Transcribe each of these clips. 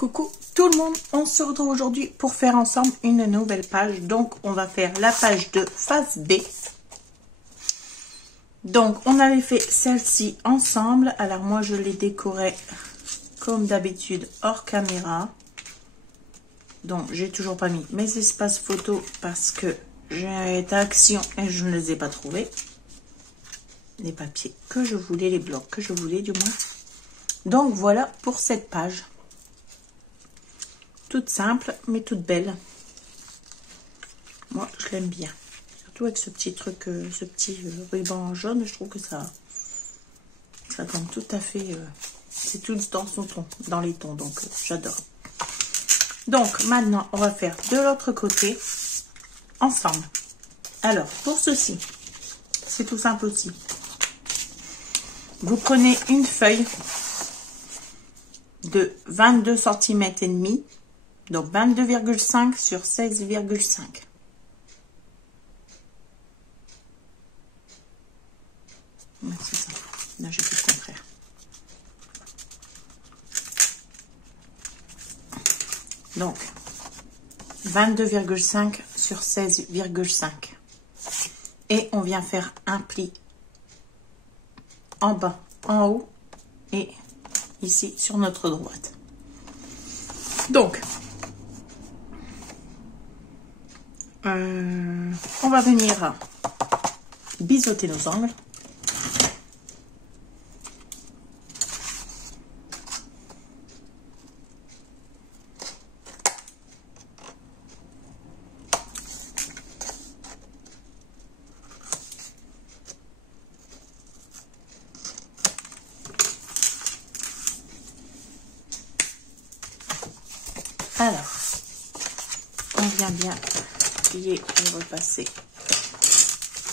Coucou tout le monde, on se retrouve aujourd'hui pour faire ensemble une nouvelle page. Donc on va faire la page de face B. Donc on avait fait celle-ci ensemble. Alors moi je l'ai décorée comme d'habitude hors caméra. Donc j'ai toujours pas mis mes espaces photos parce que j'ai été action et je ne les ai pas trouvés. Les papiers que je voulais, les blocs que je voulais du moins. Donc voilà pour cette page. Toute simple, mais toute belle. Moi, je l'aime bien. Surtout avec ce petit truc, ce petit ruban jaune, je trouve que ça tombe tout à fait... c'est tout dans son ton, dans les tons, donc j'adore. Donc, maintenant, on va faire de l'autre côté, ensemble. Alors, pour ceci, c'est tout simple aussi. Vous prenez une feuille de 22 cm et demi. Donc 22,5 sur 16,5. Ouais, c'est ça. Là, j'ai fait le contraire. Donc 22,5 sur 16,5. Et on vient faire un pli en bas, en haut et ici sur notre droite. Donc, on va venir biseauter nos angles. Alors, on vient bien plier et repasser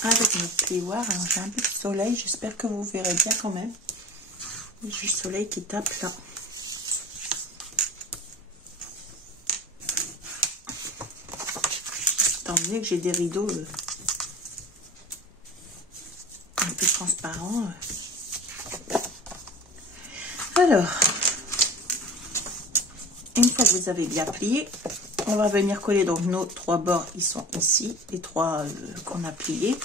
avec notre plioir. Alors, j'ai un peu de soleil, j'espère que vous verrez bien quand même. J'ai le soleil qui tape là. Étant donné que j'ai des rideaux un peu transparents. Alors, une fois que vous avez bien plié, on va venir coller donc nos trois bords, ils sont ici, les trois qu'on a pliés,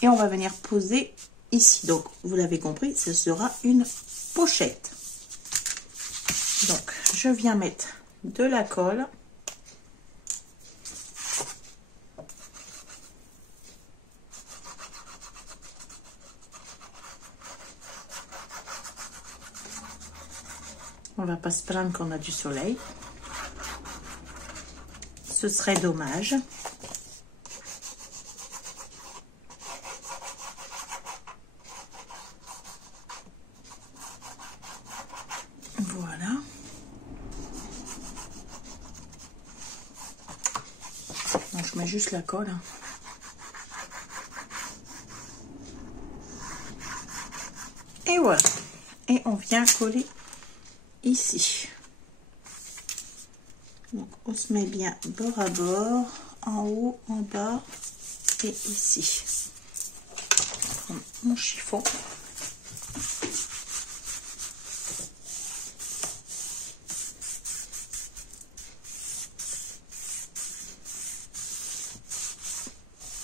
et on va venir poser ici. Donc, vous l'avez compris, ce sera une pochette. Donc, je viens mettre de la colle. On va pas se plaindre qu'on a du soleil. Ce serait dommage. Voilà. Donc, je mets juste la colle. Et voilà. Et on vient coller ici. Donc on se met bien bord à bord, en haut, en bas et ici. Je prends mon chiffon.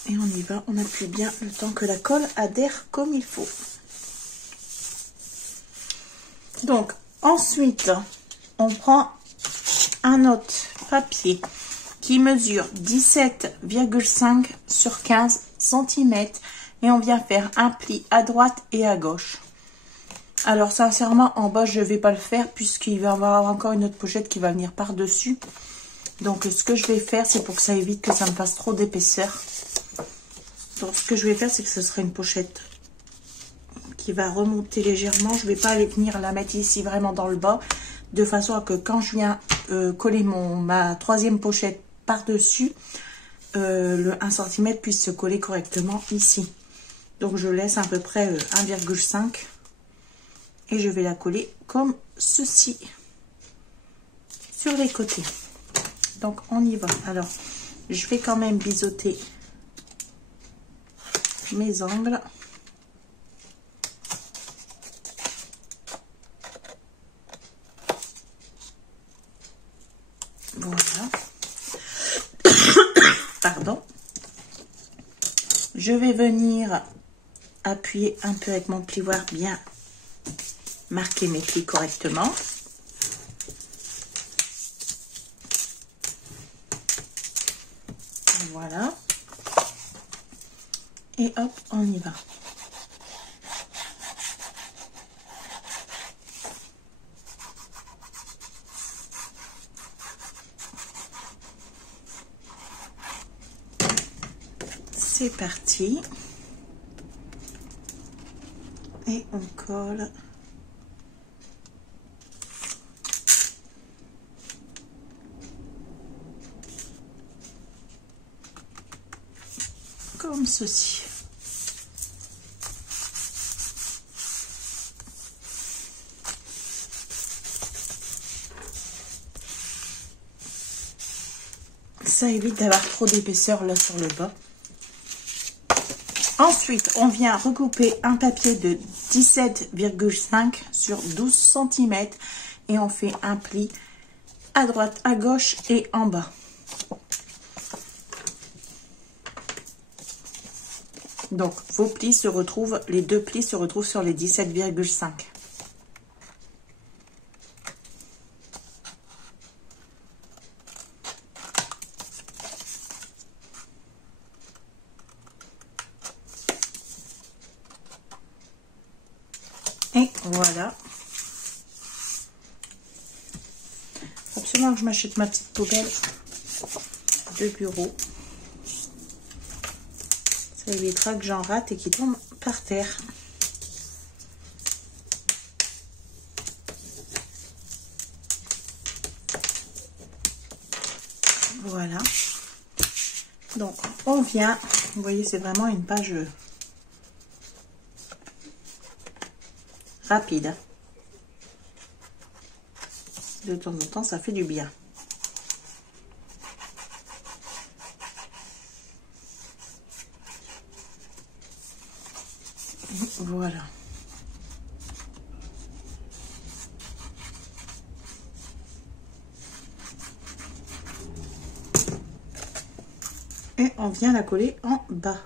Et on y va, on appuie bien le temps que la colle adhère comme il faut. Donc ensuite, on prend un autre papier qui mesure 17,5 sur 15 cm et on vient faire un pli à droite et à gauche. Alors sincèrement en bas je vais pas le faire puisqu'il va y avoir encore une autre pochette qui va venir par dessus. Donc ce que je vais faire, c'est pour que ça évite que ça me fasse trop d'épaisseur. Donc ce que je vais faire, c'est que ce sera une pochette qui va remonter légèrement. Je vais pas aller venir la mettre ici vraiment dans le bas, de façon à que quand je viens coller ma troisième pochette par-dessus, le 1 cm puisse se coller correctement ici. Donc je laisse à peu près 1,5 et je vais la coller comme ceci sur les côtés. Donc on y va. Alors je vais quand même biseauter mes angles. je vais venir appuyer un peu avec mon plioir, bien marquer mes plis correctement. Voilà. Et hop, on y va. C'est parti. Et on colle. Comme ceci. Ça évite d'avoir trop d'épaisseur là sur le bas. Ensuite, on vient recouper un papier de 17,5 sur 12 cm et on fait un pli à droite, à gauche et en bas. Donc, vos plis se retrouvent, les deux plis se retrouvent sur les 17,5. Et voilà. Faut absolument que je m'achète ma petite poubelle de bureau. Ça évitera que j'en rate et qu'il tombe par terre. Voilà. Donc, on vient. Vous voyez, c'est vraiment une page rapide. De temps en temps, ça fait du bien. Voilà. Et on vient la coller en bas.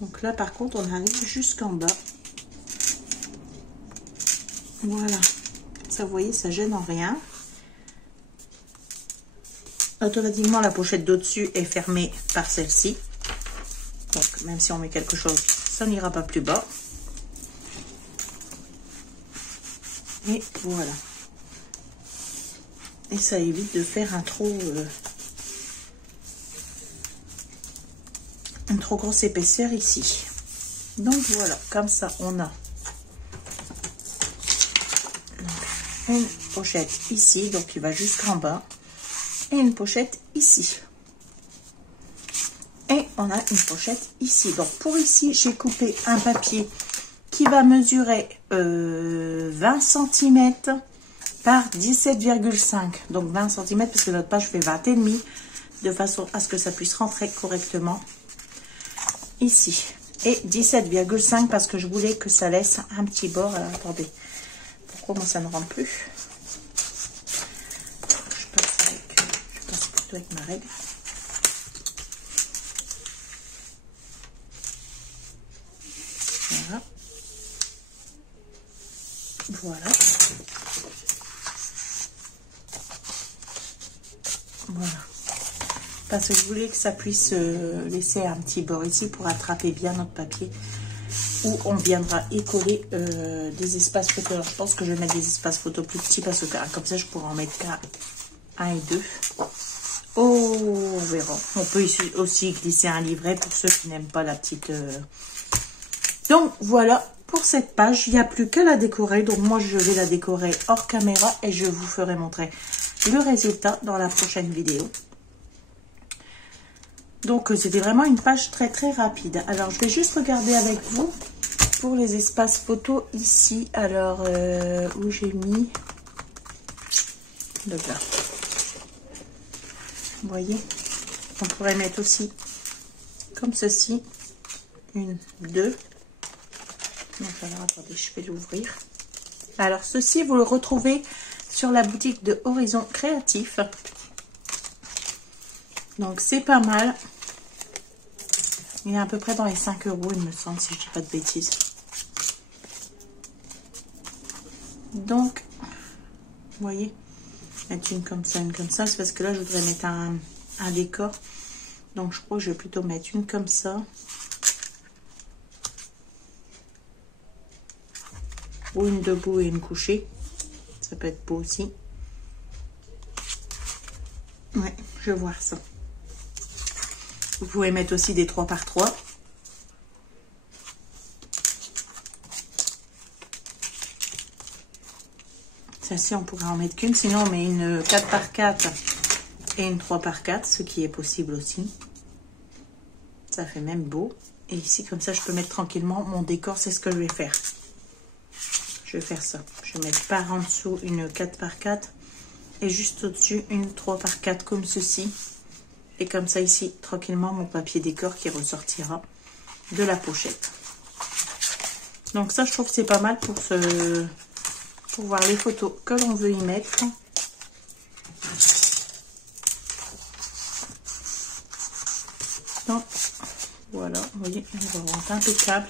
Donc là, par contre, on arrive jusqu'en bas. Voilà. Ça, vous voyez, ça gêne en rien. Automatiquement, la pochette d'au-dessus est fermée par celle-ci. Donc, même si on met quelque chose, ça n'ira pas plus bas. Et voilà. Et ça évite de faire une trop grosse épaisseur ici. Donc voilà, comme ça, on a une pochette ici, donc il va jusqu'en bas, et une pochette ici. Et on a une pochette ici. Donc pour ici, j'ai coupé un papier qui va mesurer 20 cm par 17,5. Donc 20 cm parce que notre page fait 20,5, de façon à ce que ça puisse rentrer correctement ici. Et 17,5 parce que je voulais que ça laisse un petit bord. Alors attendez, pourquoi moi ça ne rentre plus? Je passe plutôt avec ma règle. Voilà. Voilà. Voilà. Parce que je voulais que ça puisse laisser un petit bord ici pour attraper bien notre papier. Où on viendra y coller des espaces photos. Alors, je pense que je vais mettre des espaces photos plus petits parce que comme ça je pourrais en mettre qu'à 1 et 2. Oh, on verra. On peut aussi glisser un livret pour ceux qui n'aiment pas la petite... Donc voilà pour cette page. Il n'y a plus qu'à la décorer. Donc moi je vais la décorer hors caméra et je vous ferai montrer le résultat dans la prochaine vidéo. Donc c'était vraiment une page très rapide. Alors je vais juste regarder avec vous pour les espaces photos ici. Alors où j'ai mis le bas. Vous voyez, on pourrait mettre aussi comme ceci. 1, 2. Donc alors attendez, je vais l'ouvrir. Alors ceci vous le retrouvez sur la boutique de Horizon Créatif. Donc c'est pas mal. Il est à peu près dans les 5 €, il me semble, si je dis pas de bêtises. Donc, vous voyez, mettre une comme ça, c'est parce que là, je voudrais mettre un décor. Donc, je crois que je vais plutôt mettre une comme ça. Ou une debout et une couchée. Ça peut être beau aussi. Ouais, je vais voir ça. Vous pouvez mettre aussi des 3 par 3. Celle-ci, on pourrait en mettre qu'une. Sinon, on met une 4 par 4 et une 3 par 4, ce qui est possible aussi. Ça fait même beau. Et ici, comme ça, je peux mettre tranquillement mon décor. C'est ce que je vais faire. Je vais faire ça. Je vais mettre par en dessous une 4 par 4 et juste au-dessus une 3 par 4 comme ceci. Et comme ça, ici, tranquillement, mon papier décor qui ressortira de la pochette. Donc ça, je trouve que c'est pas mal pour voir les photos que l'on veut y mettre. Donc, voilà, vous voyez, il va vraiment impeccable.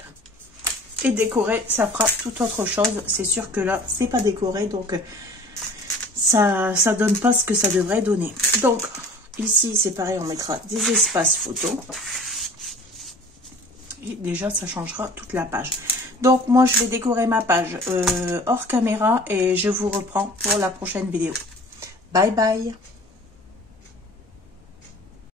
Et décorer, ça fera tout autre chose. C'est sûr que là, c'est pas décoré, donc ça donne pas ce que ça devrait donner. Donc, ici, c'est pareil, on mettra des espaces photos. Et déjà, ça changera toute la page. Donc, moi, je vais décorer ma page hors caméra et je vous reprends pour la prochaine vidéo. Bye bye!